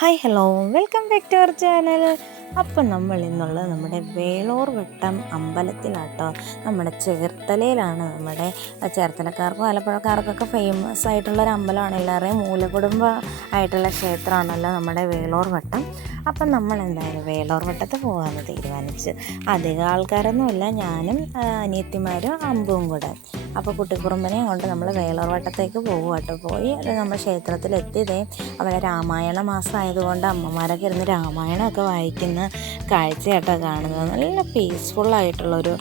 Hi hello welcome back to our channel. അപ്പം നമ്മൾ ഇന്നുള്ളത് നമ്മുടെ വേളൂർ വട്ടം അമ്പലത്തിലാട്ടോ. നമ്മുടെ ചേർത്തലയിലാണ്. നമ്മുടെ ചേർത്തലക്കാർക്കും ആലപ്പുഴക്കാർക്കൊക്കെ ഫേമസ് ആയിട്ടുള്ളൊരു അമ്പലമാണ്. എല്ലാവരുടെയും മൂലകുടുംബ ആയിട്ടുള്ള ക്ഷേത്രമാണല്ലോ നമ്മുടെ വേളൂർ വട്ടം. അപ്പം നമ്മൾ എന്തായാലും വേളൂർ വട്ടത്ത് പോകാമെന്ന് തീരുമാനിച്ച്. അധികം ആൾക്കാരൊന്നുമില്ല, ഞാനും അനിയത്തിമാരും അമ്പും കൂടെ. അപ്പോൾ കുട്ടിക്കുറുമ്പനെയും കൊണ്ട് നമ്മൾ വേളൂർ വട്ടത്തേക്ക് പോകും കേട്ടോ. പോയി നമ്മൾ ക്ഷേത്രത്തിലെത്തിയതേ അവിടെ രാമായണ മാസം ആയതുകൊണ്ട് അമ്മമാരൊക്കെ ഇരുന്ന് രാമായണമൊക്കെ വായിക്കുന്ന കാഴ്ച കേട്ടോ കാണുന്നത്. നല്ല പീസ്ഫുള്ളായിട്ടുള്ളൊരു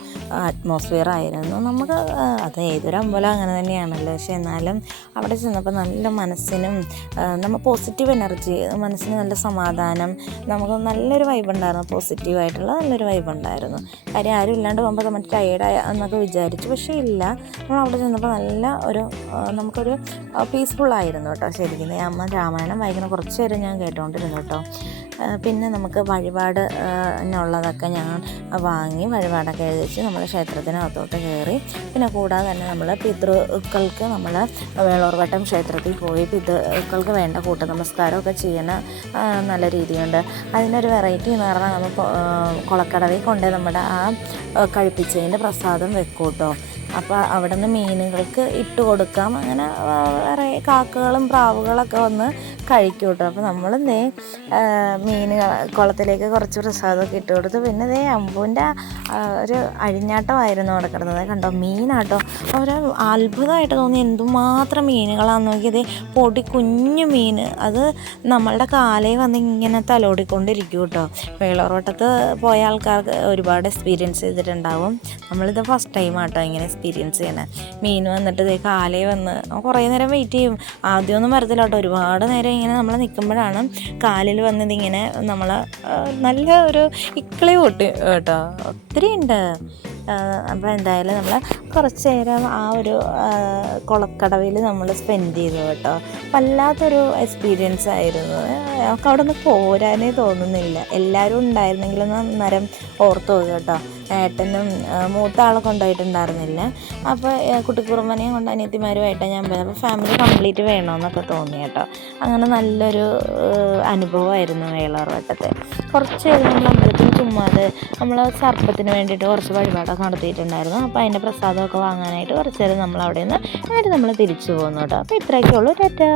അറ്റ്മോസ്ഫിയർ ആയിരുന്നു. നമുക്ക് അത് ഏതൊരു അമ്പലം അങ്ങനെ തന്നെയാണല്ലോ. പക്ഷെ എന്നാലും അവിടെ ചെന്നപ്പോൾ നല്ല മനസ്സിനും നമ്മൾ പോസിറ്റീവ് എനർജി, മനസ്സിന് നല്ല സമാധാനം, നമുക്ക് നല്ലൊരു വൈബ് ഉണ്ടായിരുന്നു. പോസിറ്റീവായിട്ടുള്ള നല്ലൊരു വൈബ് ഉണ്ടായിരുന്നു. കാര്യം ആരും ഇല്ലാണ്ട് പോകുമ്പോൾ നമ്മൾ ടയേർഡായ എന്നൊക്കെ വിചാരിച്ചു, പക്ഷേ ഇല്ല. നമ്മൾ അവിടെ ചെന്നപ്പോൾ നല്ല ഒരു നമുക്കൊരു പീസ്ഫുള്ളായിരുന്നു കേട്ടോ. ശരിക്കും അമ്മ രാമായണം വായിക്കുന്ന കുറച്ച് നേരം ഞാൻ കേട്ടുകൊണ്ടിരുന്നു കേട്ടോ. പിന്നെ നമുക്ക് വഴിപാട് ഉള്ളതൊക്കെ ഞാൻ വാങ്ങി വഴിപാടൊക്കെ എഴുതിച്ച് നമ്മൾ ക്ഷേത്രത്തിനകത്തോട്ട് കയറി. പിന്നെ കൂടാതെ തന്നെ നമ്മൾ പിതൃക്കൾക്ക് നമ്മൾ വേളൂർ വട്ടം ക്ഷേത്രത്തിൽ പോയി പിതൃക്കൾക്ക് വേണ്ട കൂട്ട നമസ്കാരമൊക്കെ ചെയ്യണ നല്ല രീതിയുണ്ട്. അതിനൊരു വെറൈറ്റി എന്ന് പറഞ്ഞാൽ നമ്മൾ കുളക്കടവിൽ കൊണ്ട് നമ്മുടെ ആ കഴിപ്പിച്ചതിൻ്റെ പ്രസാദം വെക്കും കേട്ടോ. അപ്പോൾ അവിടെ നിന്ന് മീനുകൾക്ക് ഇട്ട് കൊടുക്കാം. അങ്ങനെ വേറെ കാക്കകളും പ്രാവുകളൊക്കെ വന്ന് കഴിക്കും കേട്ടോ. അപ്പോൾ നമ്മളെന്തേ കുളത്തിലേക്ക് കുറച്ച് പ്രസാദമൊക്കെ ഇട്ട് കൊടുത്തു. പിന്നെ ഇതേ അമ്പൂൻ്റെ ഒരു അഴിഞ്ഞാട്ടമായിരുന്നു അവിടെ കിടന്നത്. കണ്ടോ മീനാട്ടോ. ഒരു അത്ഭുതമായിട്ട് തോന്നി, എന്തുമാത്രം മീനുകളാണെന്ന് നോക്കി. ഇതേ പൊടി കുഞ്ഞു മീൻ, അത് നമ്മളുടെ കാലയിൽ വന്ന് ഇങ്ങനെ തലോടിക്കൊണ്ടിരിക്കും കേട്ടോ. വേളൂർ വട്ടത്ത് പോയ ആൾക്കാർക്ക് ഒരുപാട് എക്സ്പീരിയൻസ് ചെയ്തിട്ടുണ്ടാവും. നമ്മളിത് ഫസ്റ്റ് ടൈം ആട്ടോ ഇങ്ങനെ എക്സ്പീരിയൻസ് ചെയ്യണേ. മീൻ വന്നിട്ട് ഇതേ കാലയിൽ വന്ന് കുറേ നേരം വെയിറ്റ് ചെയ്യും. ആദ്യമൊന്നും വരത്തില്ല കേട്ടോ. ഒരുപാട് നേരം ഇങ്ങനെ നമ്മൾ നിൽക്കുമ്പോഴാണ് കാലിൽ വന്നതിങ്ങനെ നമ്മൾ നല്ല ഒരു ഇക്കിളി പൊട്ടി കേട്ടോ. ഒത്തിരി ഉണ്ട്. അപ്പോൾ എന്തായാലും നമ്മൾ കുറച്ച് നേരം ആ ഒരു കുളക്കടവിൽ നമ്മൾ സ്പെൻഡ് ചെയ്തു കേട്ടോ. വല്ലാത്തൊരു എക്സ്പീരിയൻസ് ആയിരുന്നു. നമുക്ക് അവിടെ നിന്ന് പോരാനേ തോന്നുന്നില്ല. എല്ലാവരും ഉണ്ടായിരുന്നെങ്കിലൊന്ന് അന്നേരം ഓർത്ത് പോകും കേട്ടോ. ഏട്ടനും മൂത്ത ആളെ കൊണ്ടുപോയിട്ടുണ്ടായിരുന്നില്ല. അപ്പോൾ കുട്ടിക്കുറുമ്പനെയും കൊണ്ട് അനിയത്തിമാരുമായിട്ടാണ് ഞാൻ പോയത്. അപ്പോൾ ഫാമിലി കംപ്ലീറ്റ് വേണമെന്നൊക്കെ തോന്നി കേട്ടോ. അങ്ങനെ നല്ലൊരു അനുഭവമായിരുന്നു വേളൂർ വട്ടത്തെ. കുറച്ച് നമ്മൾ അമ്പലത്തിന് ചുമ്മാതെ നമ്മൾ സർപ്പത്തിന് വേണ്ടിയിട്ട് കുറച്ച് വഴിപാടൊക്കെ നടത്തിയിട്ടുണ്ടായിരുന്നു. അപ്പോൾ അതിൻ്റെ പ്രസാദമൊക്കെ വാങ്ങാനായിട്ട് കുറച്ച് നേരം നമ്മൾ അവിടെ നിന്ന് എന്നിട്ട് നമ്മൾ തിരിച്ചു പോകുന്നു കേട്ടോ. അപ്പോൾ ഇത്രയൊക്കെ ഉള്ളൂ. ടാറ്റാ.